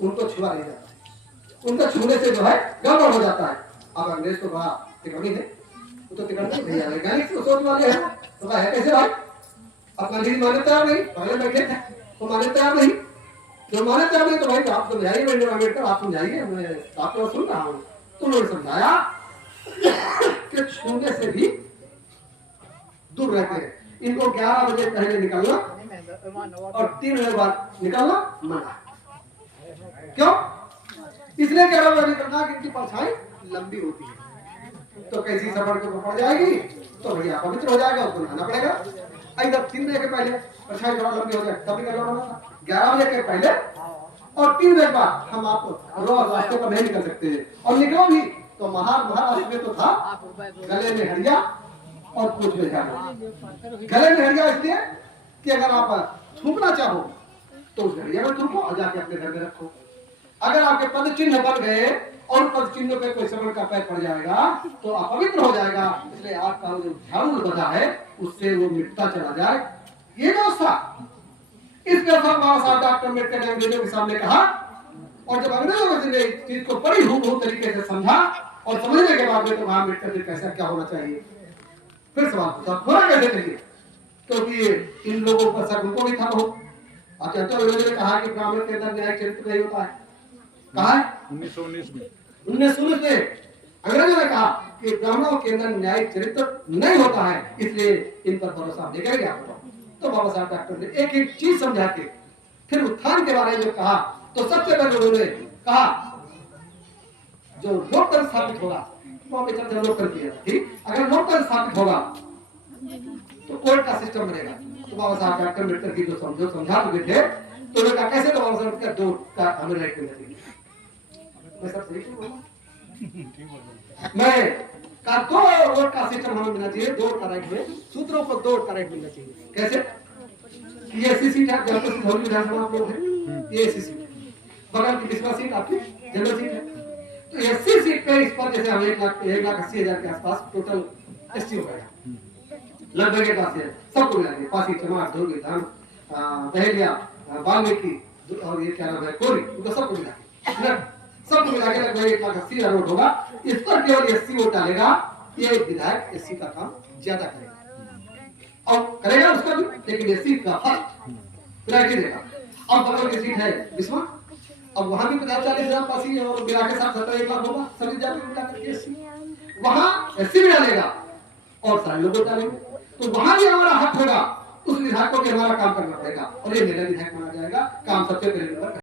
उनको छुआ नहीं जाता है, उनको छूने से जो है गड़बड़ हो जाता है। अब अंग्रेज तो बड़ा तिकड़ी है, वो तो तिकड़ते नहीं है, वैज्ञानिक सोच वाले हैं, तो है कैसे भाई, अब गांधी जी माने तैयार नहीं, पहले बैठे थे तो माने तैयार नहीं, जो माने तैयार नहीं तो भाई आप समझाइए अम्बेडकर, आप समझाइए, मैं आपको सुन रहा हूँ। तो उन्होंने समझाया कि छूने से भी दूर रहते हैं, इनको 11 बजे पहले निकलना और 3 बजे बाद निकलना मना। क्यों? इसलिए 11 बजे निकलना कि इनकी परछाई लंबी होती है, तो कैसी सफर को पड़ जाएगी तो भैया पवित्र हो जाएगा, उसको नहाना पड़ेगा। इधर 3 बजे के पहले परछाई थोड़ा लंबी हो जाए तब निकलना, 11 बजे के पहले और 3 बजे बाद हम आपको रोज रास्ते पर नहीं निकल सकते हैं, और निकलो भी तो महाराष्ट्र में तो था गले में हड़िया और पूछ में जाना। गले में हड़िया इसलिए कि अगर आप थूकना चाहो तो उस हड़िया में थूको और जाके अपने घर में रखो। अगर आपके पद चिन्ह बन गए और पद चिन्ह पे कोई श्रवण का पैर पड़ जाएगा तो अपवित्र हो जाएगा, इसलिए आपका जो झाड़ू बजा है उससे वो मिटता चला जाए। ये व्यवस्था, इस व्यवस्था बाबा साहब डॉक्टर अम्बेडकर ने अंग्रेजों के सामने कहा, और जब अंग्रेजों ने इस चीज को बड़ी हूबहू तरीके से समझा और समझने के बाद में तो अम्बेडकर ने कैसा क्या होना चाहिए, फिर सवाल पूछा होना कैसे चाहिए, क्योंकि इन लोगों पर शक उनको भी था बहुत। अंग्रेजों ने कहा कि ब्राह्मण के अंदर न्याय चरित्र नहीं होता है, कहा 1919 में अंग्रेजों ने कहा कि ब्राह्मणों के अंदर न्याय चरित्र नहीं होता है, इसलिए इन पर भरोसा नहीं करेंगे आपको। तो बाबा साहब डॉक्टर ने एक एक चीज समझा के फिर उत्थान के बारे में कहा। तो सबसे पहले उन्होंने कहा जो लोकतंत्र स्थापित होगा, लोकतंत्र किया था, ठीक, अगर लोकतंत्र स्थापित होगा तो कोर्ट का सिस्टम बनेगा। तो बाबा साहब डॉक्टर अम्बेडकर की जो समझा चुके थे, तो उन्होंने कहा कैसे, तो बाबा साहब का 2 का हमें राइट मिलना चाहिए। मैं सब सही मैं का 2 वोट का सिस्टम हमें मिलना चाहिए, 2 का राइट में, सूत्रों को 2 का राइट मिलना चाहिए। कैसे? ये एससी सीट है, जहाँ पर धौली विधानसभा आप लोग हैं, ये एससी सीट, बगल की 20वां सीट आपकी जनरल सीट है। तो एससी सीट पे इस पर जैसे हम 1,80,000 के आसपास टोटल एससी हो गया, लगभग 1,80,000 सबको मिला के, पासी, चमार, धोबी, धाम, दहलिया, वाल्मीकि और ये क्या नाम है कोरी, उनको सबको मिला के, सबको मिला के लगभग 1,80,000 वोट होगा। इस पर केवल एससी वोट डालेगा, ये विधायक एससी का काम ज्यादा करेगा और करेगा उसका भी, लेकिन एससी का फर्क प्रायोरिटी देगा। अब बगल की सीट है 20वां, अब वहां भी 50-40,000 पासी और मिला के 7-1 लाख होगा, सभी जाकर मिला करके एससी, वहां एससी भी डालेगा और सारे लोग डालेंगे, तो वहां भी हमारा हक होगा। उस विधायक को भी हमारा काम करना पड़ेगा और ये मेरा विधायक माना जाएगा, काम सबसे पहले